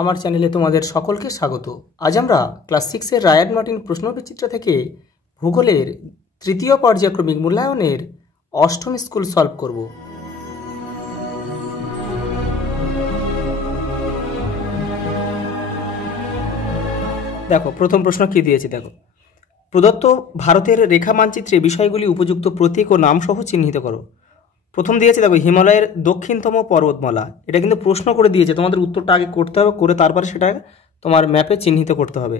আমার চ্যানেলে তোমাদের সকলকে স্বাগত। আজ আমরা ক্লাস 6-এর রায়ান মার্টিন প্রশ্নবিচিত্র থেকে ভূগোলের তৃতীয় পর্যায়ক্রমিক মূল্যায়নের অষ্টম স্কুল সলভ করব। দেখো প্রথম প্রশ্ন কি দিয়েছে, দেখো প্রদত্ত ভারতের রেখা মানচিত্রে বিষয়গুলি উপযুক্ত প্রতীক ও নাম সহ চিহ্নিত করো। প্রথম দিয়েছে দেখো হিমালয়ের দক্ষিণতম পর্বতমালা, এটা কিন্তু প্রশ্ন করে দিয়েছে, তোমাদের উত্তরটা আগে করতে হবে, করে তারপরে সেটা তোমার ম্যাপে চিহ্নিত করতে হবে।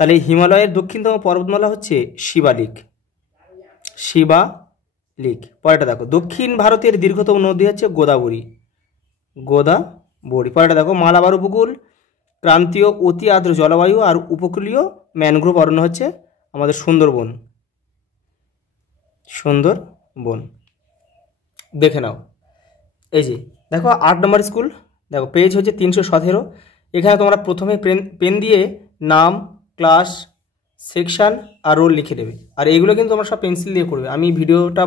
তাহলে হিমালয়ের দক্ষিণতম পর্বতমালা হচ্ছে শিবালিক। শিবালিক। পরেরটা দেখো দক্ষিণ ভারতের দীর্ঘতম নদী হচ্ছে গোদাবরী। গোদাবরী। পরেরটা দেখো মালাবার উপকূল ক্রান্তীয় অতি আর্দ্র জলবায়ু আর উপকূলীয় ম্যানগ্রোভ অরণ্য হচ্ছে আমাদের সুন্দরবন। সুন্দরবন। দেখে নাও, এই যে দেখো 8 নম্বর স্কুল, দেখো পেজ হচ্ছে 317। এখানে তোমরা প্রথমে পেন দিয়ে নাম, ক্লাস, সেকশন আর রোল লিখে দেবে। আর এইগুলো কিন্তু তোমরা সব পেন্সিল দিয়ে করবে। আমি ভিডিওটা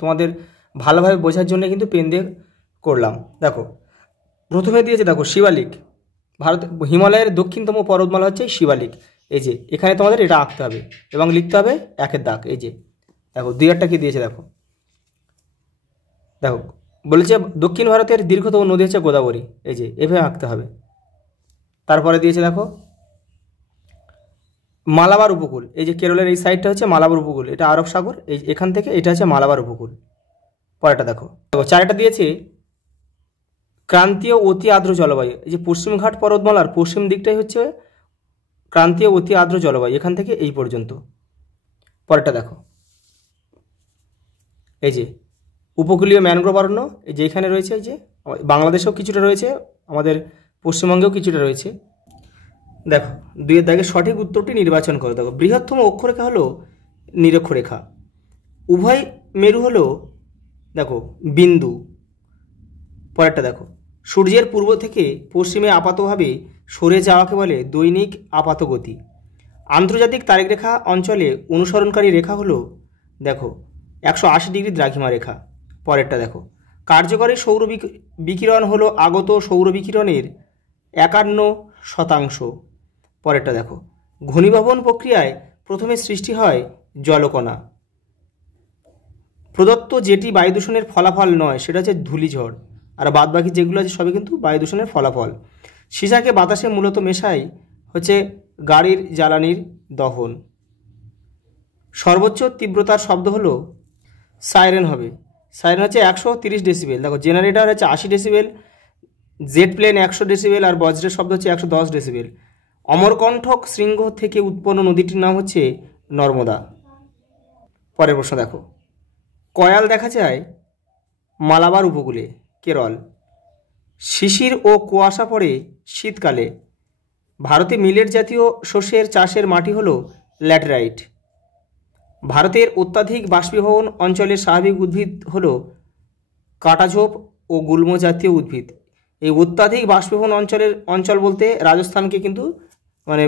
তোমাদের ভালোভাবে বোঝার জন্য কিন্তু পেন দিয়ে করলাম। দেখো প্রথমে দিয়েছে দেখো শিবালিক, ভারত হিমালয়ের দক্ষিণতম পর্বতমালা হচ্ছে শিবালিক। এই যে এখানে তোমাদের এটা আঁকতে হবে এবং লিখতে হবে একের দাগ। এই যে দেখো 2-8টা কি দিয়েছে, দেখো দেখো বলেছে দক্ষিণ ভারতের দীর্ঘতম নদী হচ্ছে গোদাবরী। এই যে এভাবে আঁকতে হবে। তারপরে দিয়েছে দেখো মালাবার উপকূল, এই যে কেরলের এই সাইডটা হচ্ছে মালাবার উপকূল, এটা আরব সাগর, এই এখান থেকে এটা হচ্ছে মালাবার উপকূল। পরেরটা দেখো, দেখো 4টা দিয়েছে ক্রান্তীয় অতি আর্দ্র জলবায়ু, এই যে পশ্চিমঘাট পর্বতমালার পশ্চিম দিকটাই হচ্ছে ক্রান্তীয় অতি আর্দ্র জলবায়ু, এখান থেকে এই পর্যন্ত। পরেরটা দেখো এই যে উপকূলীয় ম্যানগ্রোভ অরণ্য, এই যে এখানে রয়েছে, এই যে বাংলাদেশেও কিছুটা রয়েছে, আমাদের পশ্চিমবঙ্গেও কিছুটা রয়েছে। দেখো 2-এর দাগে সঠিক উত্তরটি নির্বাচন করো। দেখো বৃহত্তম অক্ষরেখা হলো নিরক্ষরেখা, উভয় মেরু হলো দেখো বিন্দু। পরেরটা দেখো সূর্যের পূর্ব থেকে পশ্চিমে আপাতভাবে সরে যাওয়াকে বলে দৈনিক আপাতগতি। আন্তর্জাতিক তারিখরেখা অঞ্চলে অনুসরণকারী রেখা হলো দেখো 180 ডিগ্রি দ্রাঘিমা রেখা। পরেরটা দেখো কার্যকরী সৌর বিকিরণ হলো আগত সৌর বিকিরণের 51%। পরেরটা দেখো ঘনীভবন প্রক্রিয়ায় প্রথমে সৃষ্টি হয় জলকণা। প্রদত্ত যেটি বায়ু দূষণের ফলাফল নয় সেটা হচ্ছে ধূলিঝড়, আর বাদবাকি যেগুলো আছে সবই কিন্তু বায়ু দূষণের ফলাফল। সীসাকে বাতাসে মূলত মেশাই হচ্ছে গাড়ির জ্বালানির দহন। সর্বোচ্চ তীব্রতার শব্দ হলো সাইরেন হবে, সাইরেন হচ্ছে 130 ডেসিবেল। দেখো জেনারেটর হচ্ছে 80 ডেসিবেল, জেট প্লেন 100 ডেসিবেল, আর বজ্রের শব্দ হচ্ছে 110 ডেসিবেল। অমরকণ্ঠক শৃঙ্গ থেকে উৎপন্ন নদীটির নাম হচ্ছে নর্মদা। পরের প্রশ্ন দেখো কয়াল দেখা যায় মালাবার উপকূলে, কেরল। শিশির ও কুয়াশা পড়ে শীতকালে। ভারতে মিলেট জাতীয় শস্যের চাষের মাটি হলো ল্যাটেরাইট। ভারতের অত্যাধিক বাষ্পীভবন অঞ্চলের স্বাভাবিক উদ্ভিদ হলো কাঁটাঝোপ ও গুল্ম জাতীয় উদ্ভিদ। এই অত্যাধিক বাষ্পীভবন অঞ্চল বলতে রাজস্থানকে কিন্তু মানে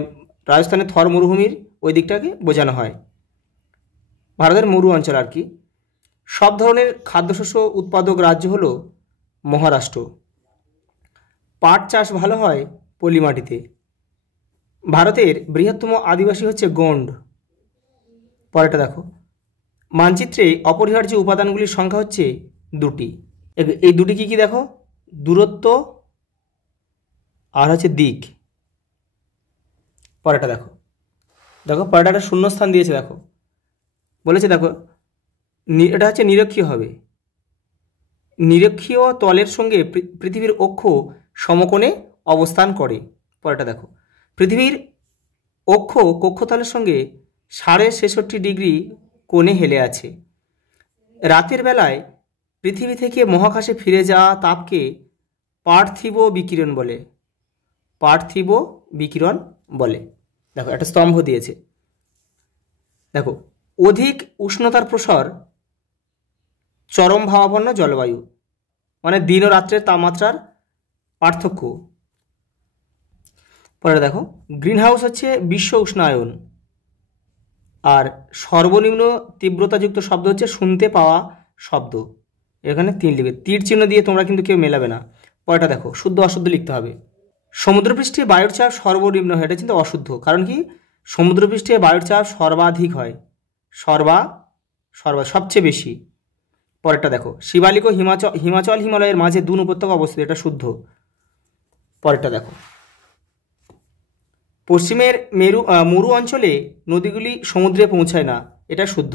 রাজস্থানের থর মরুভূমির ওই দিকটাকে বোঝানো হয়, ভারতের মরু অঞ্চল আর কি। সব ধরনের খাদ্যশস্য উৎপাদক রাজ্য হলো মহারাষ্ট্র। পাট চাষ ভালো হয় পলি মাটিতে। ভারতের বৃহত্তম আদিবাসী হচ্ছে গোন্ড। পরেরটা দেখো মানচিত্রে অপরিহার্য উপাদানগুলির সংখ্যা হচ্ছে 2টি। এই 2টি কী কী দেখো, দূরত্ব আর হচ্ছে দিক। পরেরটা দেখো, দেখো পরেরটা একটা শূন্যস্থান দিয়েছে, দেখো বলেছে দেখো এটা হচ্ছে নিরক্ষীয় হবে। নিরক্ষীয় তলের সঙ্গে পৃথিবীর অক্ষ সমকোণে অবস্থান করে। পরেরটা দেখো পৃথিবীর অক্ষ কক্ষতলের সঙ্গে 66.5 ডিগ্রি কোণে হেলে আছে। রাতের বেলায় পৃথিবী থেকে মহাকাশে ফিরে যাওয়া তাপকে পার্থিব বিকিরণ বলে। পার্থিব বিকিরণ বলে। দেখো একটা স্তম্ভ দিয়েছে, দেখো অধিক উষ্ণতার প্রসার চরম ভাবাপন্ন জলবায়ু, মানে দিন ও রাত্রের তাপমাত্রার পার্থক্য। পরে দেখো গ্রিনহাউস হচ্ছে বিশ্ব উষ্ণায়ন। আর সর্বনিম্ন তীব্রতাযুক্ত শব্দ হচ্ছে শুনতে পাওয়া শব্দ। এখানে 3 লিখবে, তীর চিহ্ন দিয়ে তোমরা কিন্তু কেউ মেলাবে না। পরেরটা দেখো শুদ্ধ অশুদ্ধ লিখতে হবে। সমুদ্রপৃষ্ঠে বায়ুর চাপ সর্বনিম্ন হয়, এটা কিন্তু অশুদ্ধ। কারণ কি, সমুদ্রপৃষ্ঠে বায়ুর চাপ সর্বাধিক হয়, সবচেয়ে বেশি। পরেরটা দেখো, শিবালিক ও হিমাচল হিমালয়ের মাঝে দুন উপত্যকা অবস্থিত, এটা শুদ্ধ। পরেরটা দেখো, পশ্চিমের মরু অঞ্চলে নদীগুলি সমুদ্রে পৌঁছায় না, এটা শুদ্ধ।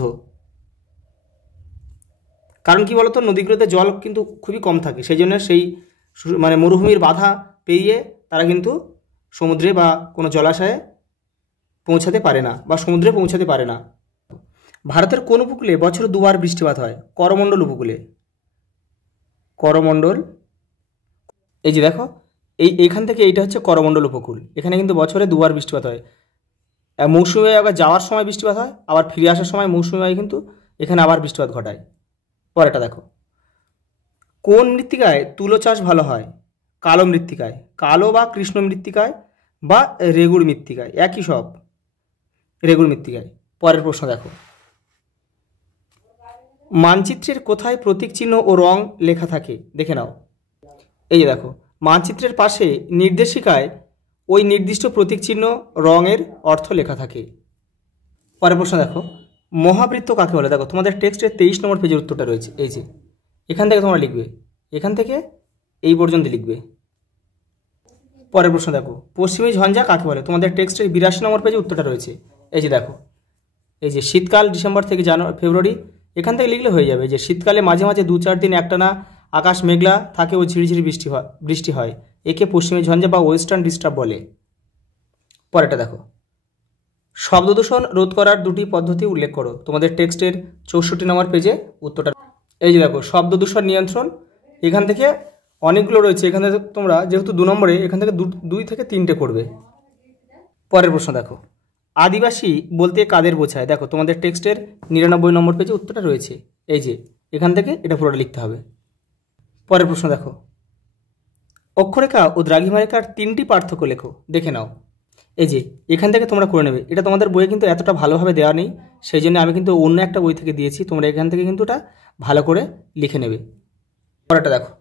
কারণ কি বলতো, নদীগুলোতে জল কিন্তু খুবই কম থাকে, সেই জন্য সেই মানে মরুভূমির বাধা পেরিয়ে তারা কিন্তু সমুদ্রে বা কোনো জলাশয়ে পৌঁছাতে পারে না বা সমুদ্রে পৌঁছাতে পারে না। ভারতের কোন উপকূলে বছরে দুবার বৃষ্টিপাত হয়? করমণ্ডল উপকূলে। করমণ্ডল, এই যে দেখো, এইখান থেকে এইটা হচ্ছে করমণ্ডল উপকূল, এখানে কিন্তু বছরে দুবার বৃষ্টিপাত হয়। মৌসুমী বায়ু আবার যাওয়ার সময় বৃষ্টিপাত হয়, আবার ফিরে আসার সময় মৌসুমী বায়ু কিন্তু এখানে আবার বৃষ্টিপাত ঘটায়। পরেরটা দেখো, কোন মৃত্তিকায় তুলো চাষ ভালো হয়? কালো মৃত্তিকায়, কালো বা কৃষ্ণ মৃত্তিকায় বা রেগুড় মৃত্তিকায়, একই সব, রেগুড় মৃত্তিকায়। পরের প্রশ্ন দেখো, মানচিত্রের কোথায় প্রতীক চিহ্ন ও রং লেখা থাকে? দেখে নাও। এই যে দেখো, মানচিত্রের পাশে নির্দেশিকায় ওই নির্দিষ্ট প্রতীক চিহ্ন রঙের অর্থ লেখা থাকে। পরের প্রশ্ন দেখো, মহাবৃত্ত কাকে বলে? দেখো তোমাদের টেক্সটের 23 নম্বর পেজের উত্তরটা রয়েছে, এই যে এখান থেকে তোমরা লিখবে, এখান থেকে এই পর্যন্ত লিখবে। পরের প্রশ্ন দেখো, পশ্চিমী ঝঞ্ঝা কাকে বলে? তোমাদের টেক্সটের 82 নম্বর পেজে উত্তরটা রয়েছে, এই যে দেখো, এই যে শীতকাল ডিসেম্বর থেকে ফেব্রুয়ারি, এখান থেকে লিখলে হয়ে যাবে যে শীতকালে মাঝে মাঝে 2-4 দিন একটানা আকাশ মেঘলা থাকে ও ঝিরিঝিরি বৃষ্টি হয়, একে পশ্চিমী ঝঞ্ঝা বা ওয়েস্টার্ন ডিস্টার্ব বলে। পরেরটা দেখো, শব্দ দূষণ রোধ করার দুটি পদ্ধতি উল্লেখ করো। তোমাদের টেক্সটের 64 নম্বর পেজে উত্তরটা, এই যে দেখো, শব্দ দূষণ নিয়ন্ত্রণ, এখান থেকে অনেকগুলো রয়েছে, এখান থেকে তোমরা যেহেতু 2 নম্বরে, এখান থেকে 2 থেকে 3টে করবে। পরের প্রশ্ন দেখো, আদিবাসী বলতে কাদের বোঝায়? দেখো তোমাদের টেক্সটের 99 নম্বর পেজে উত্তরটা রয়েছে, এই যে এখান থেকে এটা পুরোটা লিখতে হবে। পরের প্রশ্ন দেখো, অক্ষরেখা ও দ্রাঘিমা রেখার 3টি পার্থক্য লেখো, দেখে নাও। এই যে এখান থেকে তোমরা করে নেবে, এটা তোমাদের বইয়ে কিন্তু এতটা ভালোভাবে দেওয়া নেই, সেই জন্য আমি কিন্তু অন্য একটা বই থেকে দিয়েছি, তোমরা এখান থেকে কিন্তু এটা ভালো করে লিখে নেবে। পরেরটা দেখো,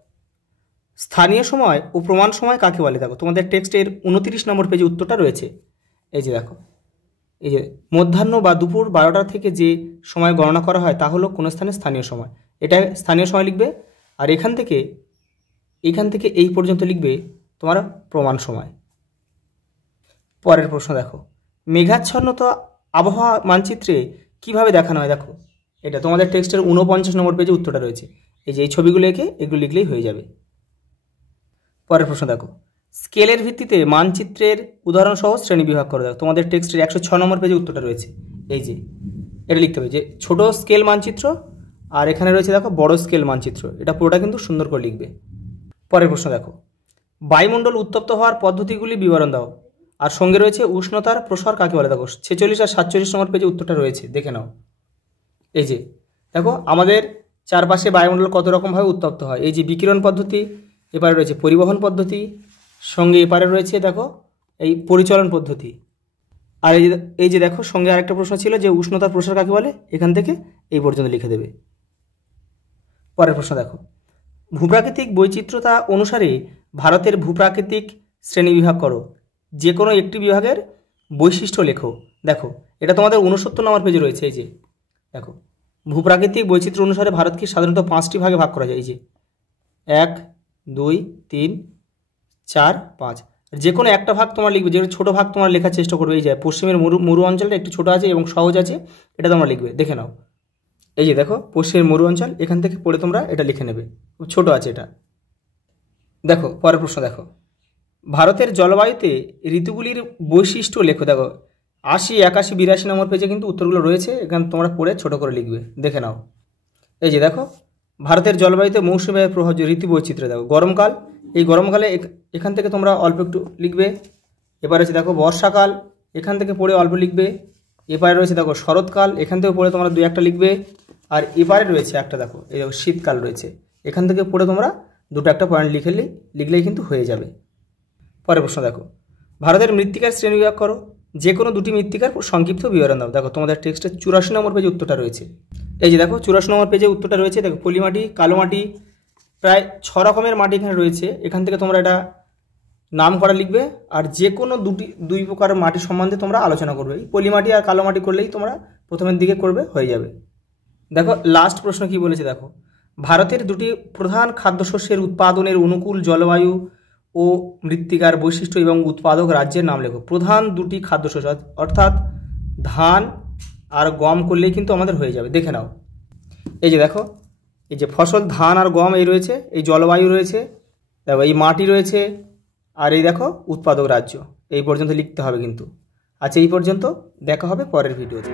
স্থানীয় সময় ও প্রমাণ সময় কাকে বলে? দেখো তোমাদের টেক্সটের 29 নম্বর পেজে উত্তরটা রয়েছে, এই যে দেখো, এই যে মধ্যাহ্ন বা দুপুর 12টা থেকে যে সময় গণনা করা হয় তা হলো কোনো স্থানে স্থানীয় সময়, এটা স্থানীয় সময় লিখবে। আর এখান থেকে এই পর্যন্ত লিখবে তোমার প্রমাণ সময়। পরের প্রশ্ন দেখো, মেঘাচ্ছন্নতা আবহাওয়া মানচিত্রে কিভাবে দেখানো হয়? দেখো এটা তোমাদের টেক্সটের 49 নম্বর পেজে উত্তরটা রয়েছে, এই যে এই ছবিগুলো এঁকে এগুলো লিখলেই হয়ে যাবে। পরের প্রশ্ন দেখো, স্কেলের ভিত্তিতে মানচিত্রের উদাহরণসহ শ্রেণী বিভাগ করে। দেখো তোমাদের টেক্সটের 106 নম্বর পেজে উত্তরটা রয়েছে, এই যে এটা লিখতে হবে যে ছোট স্কেল মানচিত্র, আর এখানে রয়েছে দেখো বড় স্কেল মানচিত্র, এটা পুরোটা কিন্তু সুন্দর করে লিখবে। পরের প্রশ্ন দেখো, বায়ুমণ্ডল উত্তপ্ত হওয়ার পদ্ধতিগুলি বিবরণ দাও। আর সঙ্গে রয়েছে উষ্ণতার প্রসার কাকে বলে? দেখো 46 আর 47 নম্বর পেজে উত্তরটা রয়েছে, দেখে নাও। এই যে দেখো, আমাদের চারপাশে বায়ুমণ্ডল কত রকমভাবে উত্তপ্ত হয়, এই যে বিকিরণ পদ্ধতি, এপারে রয়েছে পরিবহন পদ্ধতি, সঙ্গে এপারে রয়েছে দেখো এই পরিচলন পদ্ধতি। আর এই যে দেখো, সঙ্গে আরেকটা প্রশ্ন ছিল যে উষ্ণতার প্রসার কাকে বলে, এখান থেকে এই পর্যন্ত লিখে দেবে। পরের প্রশ্ন দেখো, ভূপ্রাকৃতিক বৈচিত্র্যতা অনুসারে ভারতের ভূপ্রাকৃতিক শ্রেণী বিভাগ করো, যে কোনো একটি বিভাগের বৈশিষ্ট্য লেখো। দেখো এটা তোমাদের 69 নম্বর পেজে রয়েছে, এই যে দেখো, ভূপ্রাকৃতিক বৈচিত্র্য অনুসারে ভারতকে সাধারণত 5টি ভাগে ভাগ করা যায়, এই যে 1, 2, 3, 4, 5, যে কোনো একটা ভাগ তোমার লিখবে, যে ছোটো ভাগ তোমার লেখার চেষ্টা করবে। এই যে পশ্চিমের মরু অঞ্চলটা একটু ছোটো আছে এবং সহজ আছে, এটা তোমরা লিখবে, দেখে নাও। এই যে দেখো, পশ্চিমের মরু অঞ্চল, এখান থেকে পড়ে তোমরা এটা লিখে নেবে, খুব ছোটো আছে এটা। দেখো পরের প্রশ্ন দেখো, ভারতের জলবায়ুতে ঋতুগুলির বৈশিষ্ট্য লেখো। দেখো 80, 81, 82 নম্বর পেজে কিন্তু উত্তরগুলো রয়েছে, এখানে তোমরা পড়ে ছোটো করে লিখবে, দেখে নাও। এই যে দেখো, ভারতের জলবায়ুতে মৌসুমী বায়ুর প্রভাব, ঋতু বৈচিত্র্য। দেখো গরমকাল, এই গরমকালে এখান থেকে তোমরা অল্প একটু লিখবে। এবারে রয়েছে দেখো বর্ষাকাল, এখান থেকে পড়ে অল্প লিখবে। এবারে রয়েছে দেখো শরৎকাল, এখান থেকে পড়ে তোমরা 2-1টা লিখবে। আর এবারে রয়েছে একটা দেখো, এই দেখো শীতকাল রয়েছে, এখান থেকে পড়ে তোমরা 2-1টা পয়েন্ট লিখলেই কিন্তু হয়ে যাবে। পরের প্রশ্ন দেখো, ভারতের মৃত্তিকার শ্রেণী বিভাগ করো, যে কোনো 2টি মৃত্তিকার সংক্ষিপ্ত বিবরণ দাও। দেখো তোমাদের টেক্সটের 84 নম্বর পেজে উত্তরটা রয়েছে, এই যে দেখো 84 নম্বর পেজে উত্তরটা রয়েছে। দেখো পলি মাটি, কালো মাটি, প্রায় 6 রকমের মাটি এখানে রয়েছে, এখান থেকে তোমরা এটা নাম করা লিখবে, আর যে কোনো দুই প্রকার মাটি সম্বন্ধে তোমরা আলোচনা করবে। পলি মাটি আর কালো মাটি করলেই তোমরা প্রথমের দিকে করবে, হয়ে যাবে। দেখো লাস্ট প্রশ্ন কি বলেছে, দেখো ভারতের দুটি প্রধান খাদ্যশস্যের উৎপাদনের অনুকূল জলবায়ু ও মৃত্তিকার বৈশিষ্ট্য এবং উৎপাদক রাজ্যের নাম লেখো। প্রধান দুটি খাদ্যশস্য অর্থাৎ ধান আর গম করলেই কিন্তু আমাদের হয়ে যাবে। দেখে নাও, এই যে দেখো, এই যে ফসল ধান আর গম এই রয়েছে, এই জলবায়ু রয়েছে, দেখো এই মাটি রয়েছে, আর এই দেখো উৎপাদক রাজ্য। এই পর্যন্ত লিখতে হবে কিন্তু। আচ্ছা, এই পর্যন্ত দেখা হবে পরের ভিডিওতে।